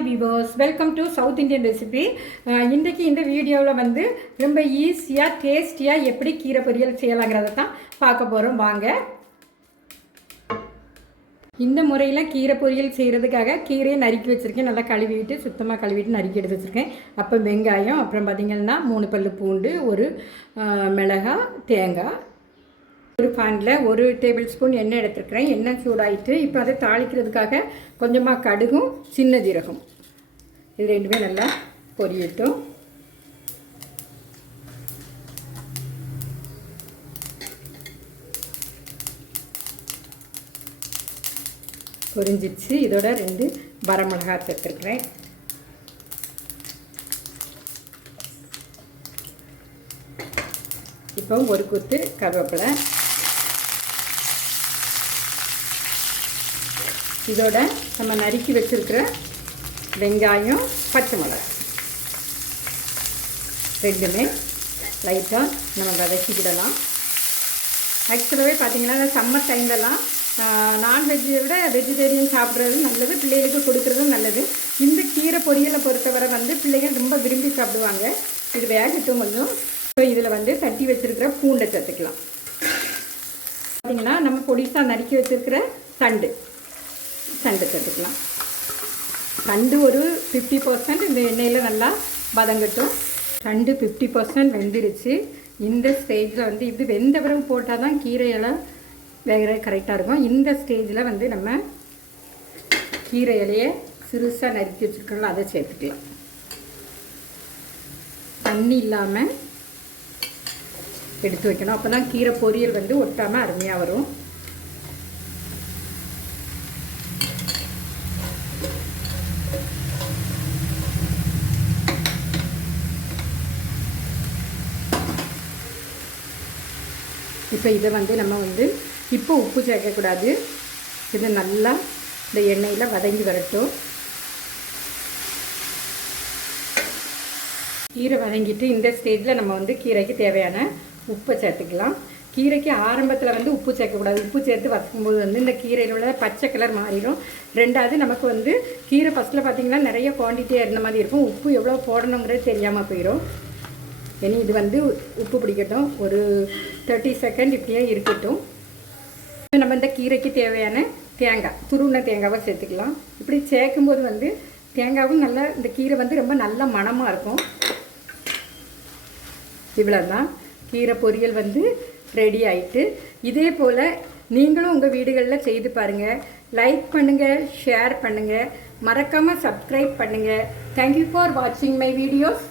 Hi viewers, welcome to south Indian recipe. இன்றைக்கி இந்த வீடியோவில் வந்து ரொம்ப ஈஸியாக டேஸ்டியாக எப்படி கீரை பொரியல் செய்யலாங்கிறத தான் பார்க்க போகிறோம். வாங்க. இந்த முறையில் கீரை பொரியல் செய்கிறதுக்காக கீரையை நறுக்கி வச்சுருக்கேன். நல்லா கழுவிட்டு சுத்தமாக கழுவிட்டு நறுக்கி எடுத்து வச்சுருக்கேன். அப்போ வெங்காயம், அப்புறம் பார்த்திங்கன்னா 3 பல்லு பூண்டு, ஒரு மிளகாய், தேங்காய், ஒரு பேனில் 1 டேபிள் ஸ்பூன் எண்ணெய் எடுத்துருக்கிறேன். எண்ணெய் சூடாயிட்டு இப்போ அதை தாளிக்கிறதுக்காக கொஞ்சமாக கடுகும் சின்ன ஜீரகம் இது ரெண்டுமே நல்லா பொரியட்டும். பொரிஞ்சிச்சு. இதோட 2 வரமிளகாய் சேர்த்துருக்குறேன். இப்போ ஒரு கொத்து கருவேப்பிலை, இதோட நம்ம நறுக்கி வச்சுருக்கிற வெங்காயம், பச்சை மிளகாய் ரெண்டுமே லைட்டாக நம்ம வதக்கிக்கிடலாம். ஆக்சுவலாகவே பார்த்திங்கன்னா சம்மர் டைம்லலாம் நான்வெஜ்ஜை விட வெஜிடேரியன் சாப்பிட்றது நல்லது, பிள்ளைகளுக்கு கொடுக்குறதும் நல்லது. இந்த கீரை பொரியலை பொறுத்தவரை வந்து பிள்ளைகள் ரொம்ப விரும்பி சாப்பிடுவாங்க. இது வேகட்டும் கொஞ்சம். இப்போ இதில் வந்து தட்டி வச்சுருக்கிற பூண்டை சேர்த்துக்கலாம். பார்த்திங்கன்னா நம்ம பொடிசாக நறுக்கி வச்சுருக்கிற தண்டு சேர்த்துக்கலாம். தண்டு ஒரு 50% இந்த எண்ணெயில் நல்லா வதங்கட்டும். தண்டு 50% வெந்துருச்சு. இந்த ஸ்டேஜில் வந்து இது வெந்த பிறகு போட்டால் தான் கீரையெல்லாம் வேகிற கரெக்டாக இருக்கும். இந்த ஸ்டேஜில் வந்து நம்ம கீரை இலையை சிறுசாக நறுக்கி வச்சுருக்கோம்ல அதை சேர்த்துக்கலாம். தண்ணி இல்லாமல் எடுத்து வைக்கணும். அப்போ தான் கீரை பொரியல் வந்து ஒட்டாமல் அருமையாக வரும். இப்போ இதை வந்து நம்ம வந்து இப்போ உப்பு சேர்க்கக்கூடாது. இது நல்லா இந்த எண்ணெயில் வதங்கி வரட்டும். கீரை வதங்கிட்டு இந்த ஸ்டேஜில் நம்ம வந்து கீரைக்கு தேவையான உப்பை சேர்த்துக்கலாம். கீரைக்கு ஆரம்பத்தில் வந்து உப்பு சேர்க்கக்கூடாது. உப்பு சேர்த்து வதக்கும்போது வந்து இந்த கீரையில் உள்ள பச்சை கலர் மாறிடும். ரெண்டாவது நமக்கு வந்து கீரை ஃபஸ்ட்டில் பார்த்திங்கன்னா நிறைய குவான்டிட்டியாக இருந்த மாதிரி இருக்கும். உப்பு எவ்வளோ போடணுங்கிறது தெரியாமல் போயிடும். இனி இது வந்து உப்பு பிடிக்கட்டும். ஒரு 30 செகண்ட் இப்படியே இருக்கட்டும். நம்ம இந்த கீரைக்கு தேவையான தேங்காய், துருவின தேங்காவை சேர்த்துக்கலாம். இப்படி சேர்க்கும்போது வந்து தேங்காவும் நல்லா இந்த கீரை வந்து ரொம்ப நல்ல மணமாக இருக்கும். இவ்வளோதான், கீரை பொரியல் வந்து ரெடி ஆகிட்டு. இதே போல் நீங்களும் உங்கள் வீடுகளில் செய்து பாருங்கள். லைக் பண்ணுங்கள், ஷேர் பண்ணுங்கள், மறக்காமல் சப்ஸ்கிரைப் பண்ணுங்கள். தேங்க்யூ ஃபார் வாட்சிங் மை வீடியோஸ்.